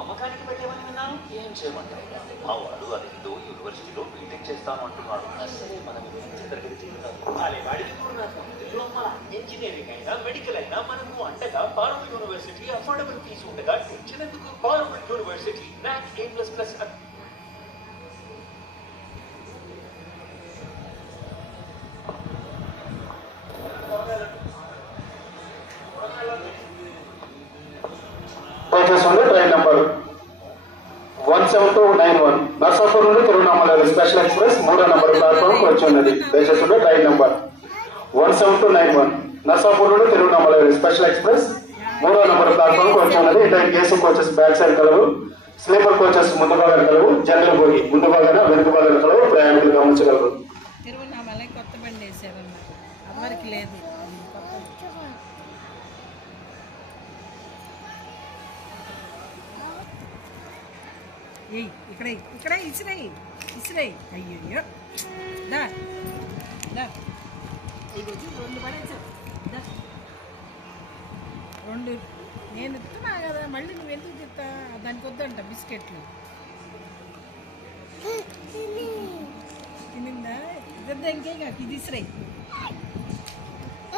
అమ్మకానికి పెట్టేమని విన్నాను. ఏం చేయమంటారు? మా వాడు అదేదో యూనివర్సిటీలో బీటెక్ చేస్తాను అంటున్నాడు. అసలే మనం తరగతి చేయాలి. వాడికి ఇంజనీరింగ్ అయినా మెడికల్ అయినా మనకు అండగా పార్వల్ యూనివర్సిటీ అఫోర్డబుల్ ఫీజు ఉండగా తెచ్చినందుకు Parul university NAAC A++ train number 17291 Narsapur నుండి తిరువణామల స్పెషల్ ఎక్స్ప్రెస్ 3వ నంబర్ ప్లాట్ఫామ్ వచ్చి ఉన్నది. దయచేసి ట్రైన్ నంబర్ 17291 నర్సాపూర్ నుండి తిరువణామల స్పెషల్ ఎక్స్ప్రెస్ 3వ నంబర్ ప్లాట్ఫామ్ వచ్చి ఉన్నది. ఈ train AC coaches back side కలవు, స్లీపర్ కోచెస్ ముందు భాగాలు కలవు, జనరల్ బోగి ముందు భాగాన వెనుక భాగాలు కలవు. ప్రయాణికులు గమనించగలరు. తిరువణామల కొత్త బండి వేసారన్నమాట, అదివరకు లేదు. ఇక్కడ ఇక్కడ ఇసిరాయి ఇసిరాయి. అయ్యో దా దా ఈరోజు 2 పడేసావు. రెండు నేను ఇస్తున్నా కదా, మళ్ళీ నువ్వు ఎందుకు తిస్తా? దానికి వద్దంట బిస్కెట్లు. తినిందా? ఇద్దా ఇంకే కాక ఇది ఇసిరాయి.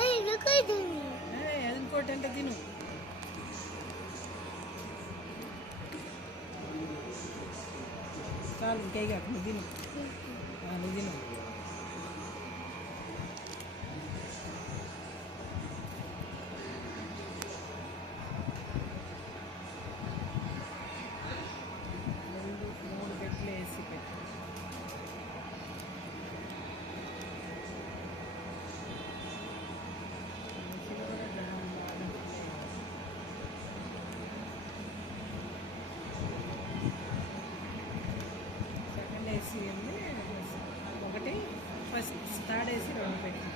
అది ఇంకోటి అంటే తిను. చాలు ఇంకే కాక నువ్వు తిను, నువ్వు తిను. ఏసీ ఉంది ఒకటి, ఫస్ట్ థర్డ్ ఏసీ 2 పెట్టి